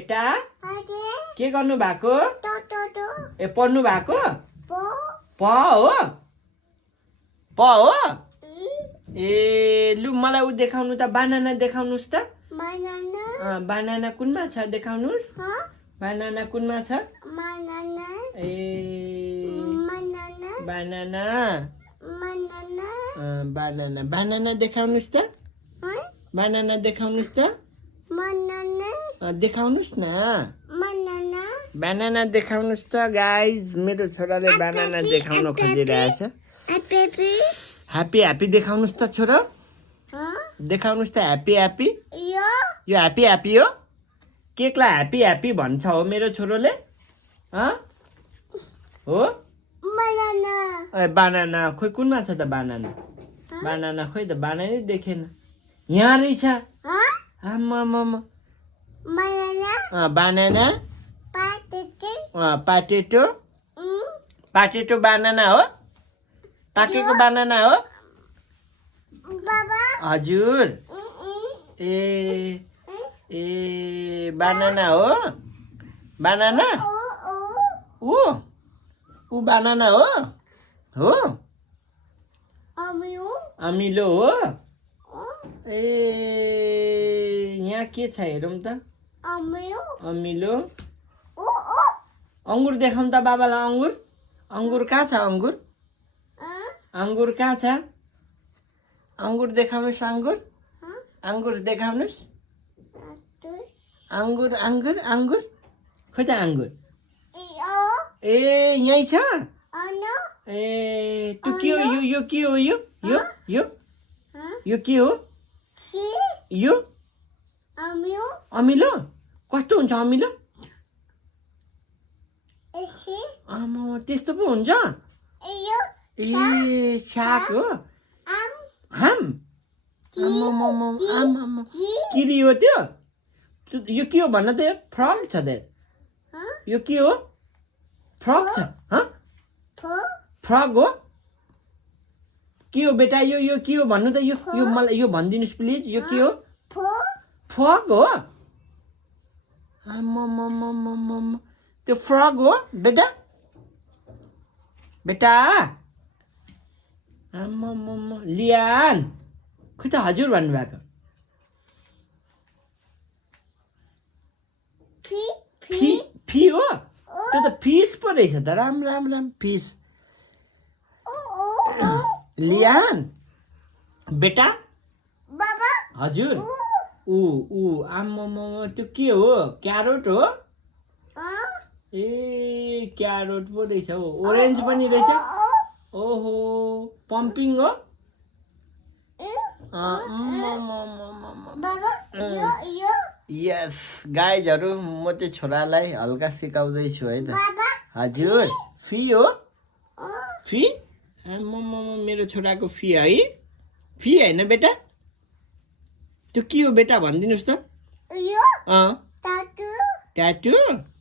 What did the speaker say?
बेटा के गर्नु भएको ए पढ्नु भएको प हो ए लु मलाई उ देखाउनु त बनाना देखाउनुस् त बनाना कुनमा छ देखाउनुस् बनाना कुनमा छ ए बनाना बनाना बनाना देखाउनुस् त बनाना देखाउनुस् त देखाउनुस् न बनाना देखाउनुस् त गाइज मेरो छोराले बनाना देखाउन खोजिरहेछ ह्यापी ह्यापी देखाउनुस् त छोरा देखाउनुस् त ह्यापी ह्यापी यो ह्यापी ह्यापी हो केकलाई ह्यापी ह्यापी भन्छ हो मेरो छोरोले हो ए बनाना खोइ कुनमा छ त बनाना बनाना खोइ त बनानै देखेन यहाँ रहेछ आमामा बनाना पाटेटो पाटेटो बनाना हो पाकेको बनाना हो हजुर ए ए बनाना हो बनाना ऊ बनाना हो अमिलो हो ए यहाँ के छ हेरौँ त अमिलो अङ्गुर देखाउँ त बाबालाई अङ्गुर अङ्गुर कहाँ छ अङ्गुर अङ्गुर कहाँ छ अङ्गुर देखाउनुहोस् अङ्गुर अङ्गुर देखाउनुहोस् अङ्गुर अङ्गुर अङ्गुर खोइ त अङ्गुर ए यहीँ छ ए त्यो के हो यो के हो यो के हो यो अमिलो कस्तो हुन्छ अमिलो आमा त्यस्तो पो हुन्छ ए साग हो आम किरी हो त्यो यो के हो भन्न त यो फ्रग छ त यो के हो फ्रग छ फ्रग हो के हो बेटा यो के हो भन्नु त यो मलाई यो भनिदिनुहोस् प्लिज यो के हो फ्रग हो आमामामामामा त्यो फ्रग हो बेटा बेटा आमामामा लियान खोइ त हजुर भन्नुभएको फी हो त्यो त फिस पो रहेछ त राम राम राम फिस लियान बेटा हजुर ऊ आमामा त्यो के हो क्यारोट हो ए क्यारोट पो रहेछ हो ओरेन्ज पनि रहेछ ओहो पम्पिङ हो यस गाइजहरू म चाहिँ छोरालाई हल्का सिकाउँदैछु है त हजुर फी हो फी मेरो छोराको फी है फी होइन बेटा त्यो के हो बेटा भनिदिनुहोस् त ट्याटु